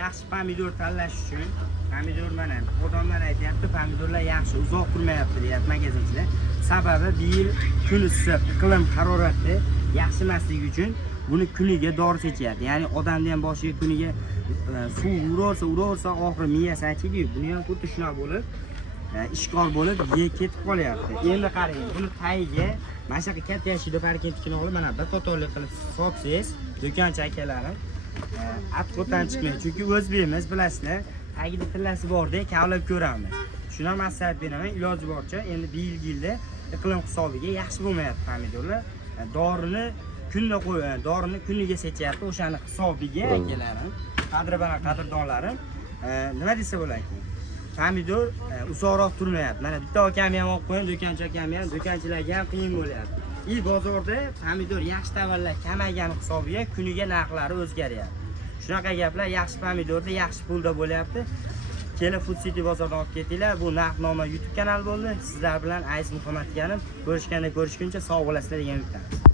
yaxshi pomidor tanlash uchun pomidor mana odamlar aytyapti, pomidorlar yaxshi uzoq turmayapti deyapti magazinchilar. Sababi bu yil kun issiq, iqlim harorati yaxshi emasligi uchun buni kuniga dori sechyapti. Ya'ni odamni ham boshiga kuniga suv uraversa oxiri miyasi achiydi. Buni ham xuddi shunaqa bo'lib ishqor bo'lib ketib qolyapti. Endi qarang, buni tagiga mana shunaqa katta yashida parkentnikini olib mana bir qatorlik qilib sotsangiz, do'konchi akalarim atqo'tan chiqmaydi. Chunki o'zbekmiz, bilasizlar, tagida tillasi borda kavlab ko'ramiz. Shuna maslahat beraman, iloji boricha endi bu yilda iqlim hisobiga yaxshi bo'lmayapti pomidorlar. Dorini kuniga sechyapti, o'shani hisobiga akalarim, qadrdonlarim, nima desa bo'larkan? Pomidor uzoqroq turmayapti. Mana bitta akam ham olib qo'ying, do'konchi akam ham, do'konchilarga ham qiyin bo'lyapti. Bozorda pomidor yaxshi tovarlar kamaygani hisobiga kuniga narxlari o'zgaryapti. Shunaqa gaplar, yaxshi pomidorda yaxshi pulda bo'lyapti. Kela Food City bozoridan olib ketinglar. Bu narxnoma YouTube kanali bo'ldi. Sizlar bilan Aziz Muhammad Karim ko'rishguncha sog' bo'lasizlar degan umiddaman.